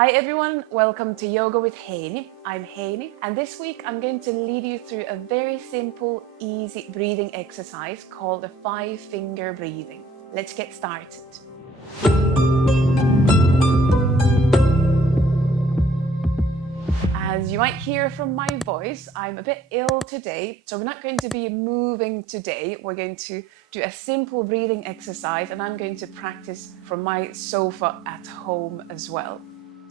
Hi everyone, welcome to Yoga with Heini. I'm Heini, and this week I'm going to lead you through a very simple, easy breathing exercise called the 5-finger breathing. Let's get started. As you might hear from my voice, I'm a bit ill today, so we're not going to be moving today. We're going to do a simple breathing exercise, and I'm going to practice from my sofa at home as well.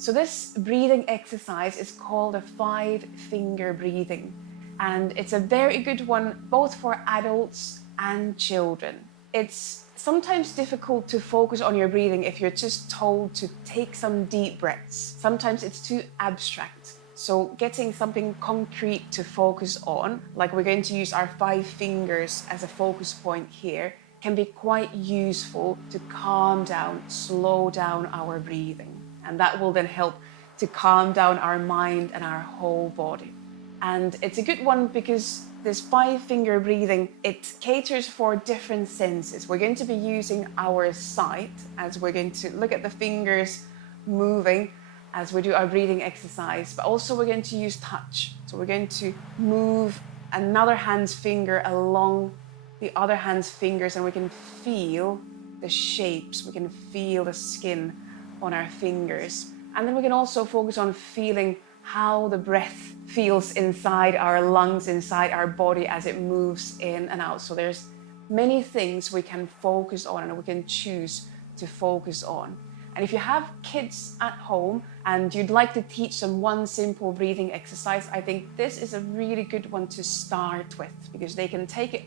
So this breathing exercise is called a 5-finger breathing, and it's a very good one both for adults and children. It's sometimes difficult to focus on your breathing if you're just told to take some deep breaths. Sometimes it's too abstract. So getting something concrete to focus on, like we're going to use our 5 fingers as a focus point here, can be quite useful to calm down, slow down our breathing. And that will then help to calm down our mind and our whole body. And it's a good one because this 5-finger breathing, it caters for different senses. We're going to be using our sight as we're going to look at the fingers moving as we do our breathing exercise, but also we're going to use touch. So we're going to move another hand's finger along the other hand's fingers, and we can feel the shapes, we can feel the skin on our fingers. And then we can also focus on feeling how the breath feels inside our lungs, inside our body as it moves in and out. So there's many things we can focus on and we can choose to focus on. And if you have kids at home and you'd like to teach them one simple breathing exercise, I think this is a really good one to start with, because they can take it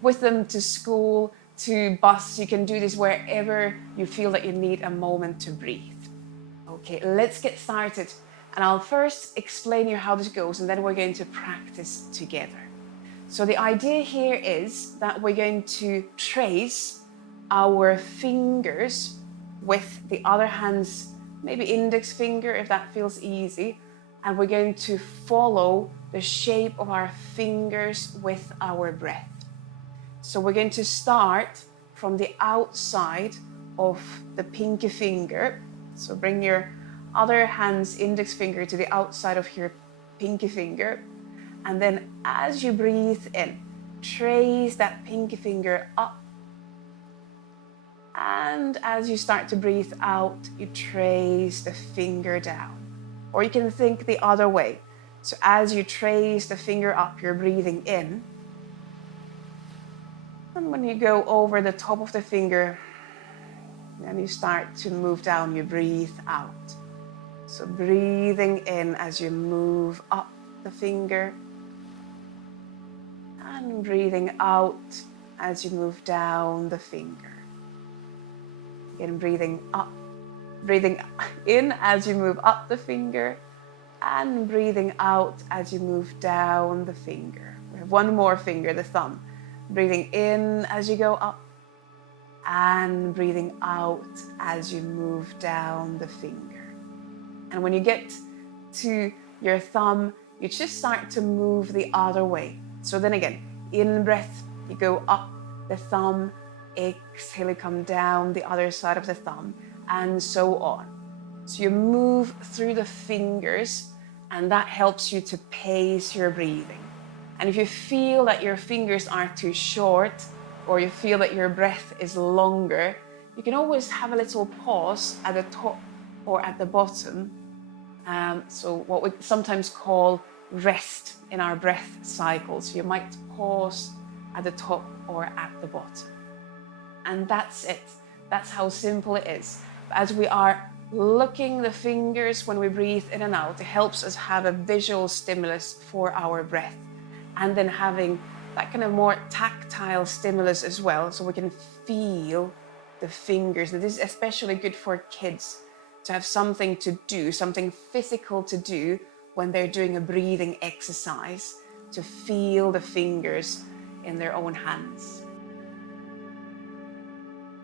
with them to school, to bus. You can do this wherever you feel that you need a moment to breathe. Okay, let's get started. And I'll first explain you how this goes, and then we're going to practice together. So the idea here is that we're going to trace our fingers with the other hand's, maybe index finger if that feels easy, and we're going to follow the shape of our fingers with our breath. So we're going to start from the outside of the pinky finger. So bring your other hand's index finger to the outside of your pinky finger, and then as you breathe in, trace that pinky finger up. And as you start to breathe out, you trace the finger down. Or you can think the other way. So as you trace the finger up, you're breathing in. And when you go over the top of the finger, then you start to move down, you breathe out. So breathing in as you move up the finger. And breathing out as you move down the finger. Again, breathing in as you move up the finger, and breathing out as you move down the finger. We have one more finger, the thumb. Breathing in as you go up, and breathing out as you move down the finger. And when you get to your thumb, you just start to move the other way. So then again, in breath, you go up the thumb, exhale, you come down the other side of the thumb, and so on. So you move through the fingers, and that helps you to pace your breathing. And if you feel that your fingers are too short, or you feel that your breath is longer, you can always have a little pause at the top or at the bottom. So what we sometimes call rest in our breath cycle. So you might pause at the top or at the bottom. And that's it. That's how simple it is. As we are looking the fingers when we breathe in and out, it helps us have a visual stimulus for our breath. And then having that kind of more tactile stimulus as well, so we can feel the fingers. And this is especially good for kids, to have something to do, something physical to do when they're doing a breathing exercise, to feel the fingers in their own hands.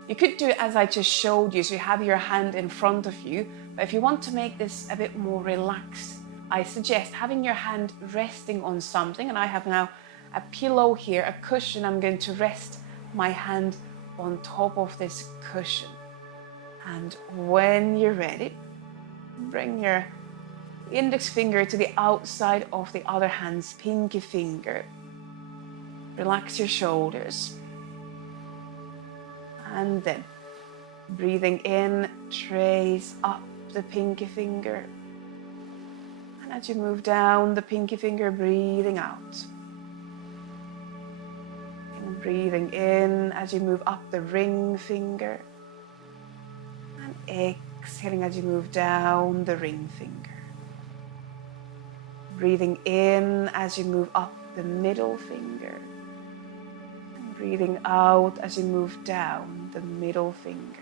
You could do it as I just showed you, so you have your hand in front of you, but if you want to make this a bit more relaxed, I suggest having your hand resting on something, and I have now a pillow here, a cushion. I'm going to rest my hand on top of this cushion. And when you're ready, Bring your index finger to the outside of the other hand's pinky finger. Relax your shoulders. And then, breathing in, trace up the pinky finger. And as you move down the pinky finger, breathing out. And breathing in as you move up the ring finger. And exhaling as you move down the ring finger. Breathing in as you move up the middle finger. And breathing out as you move down the middle finger.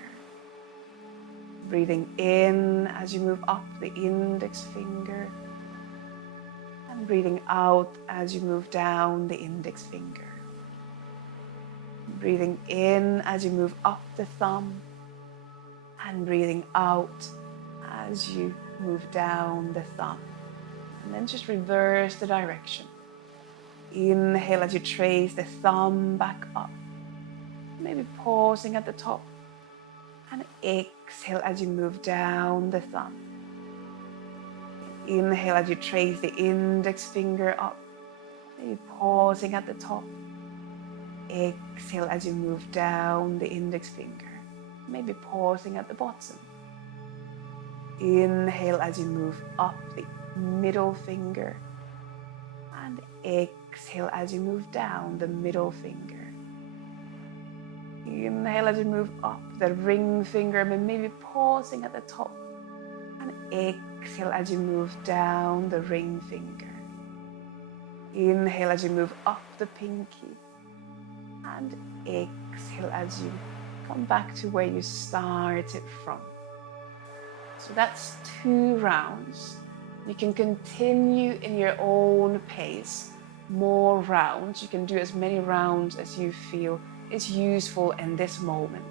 Breathing in as you move up the index finger. And breathing out as you move down the index finger. Breathing in as you move up the thumb. And breathing out as you move down the thumb. And then just reverse the direction. Inhale as you trace the thumb back up. Maybe pausing at the top. And exhale as you move down the thumb. Inhale as you trace the index finger up. Maybe pausing at the top. Exhale as you move down the index finger. Maybe pausing at the bottom. Inhale as you move up the middle finger. And exhale as you move down the middle finger. Inhale as you move up the ring finger, maybe pausing at the top. And exhale as you move down the ring finger. Inhale as you move up the pinky. And exhale as you come back to where you started from. So that's 2 rounds. You can continue in your own pace. More rounds. You can do as many rounds as you feel is useful in this moment.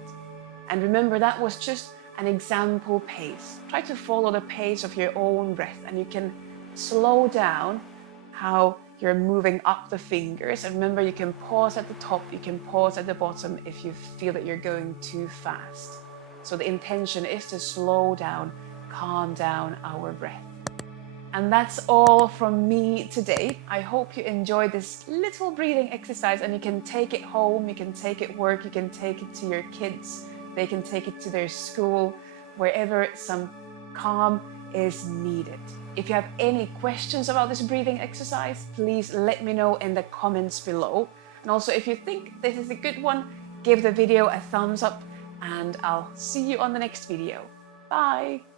And remember, that was just an example pace. Try to follow the pace of your own breath, and you can slow down how you're moving up the fingers. And remember, you can pause at the top, you can pause at the bottom if you feel that you're going too fast. So the intention is to slow down, calm down our breath. And that's all from me today. I hope you enjoyed this little breathing exercise, and you can take it home, you can take it work, you can take it to your kids, they can take it to their school, wherever some calm is needed. If you have any questions about this breathing exercise, please let me know in the comments below. And also, if you think this is a good one, give the video a thumbs up, and I'll see you on the next video. Bye!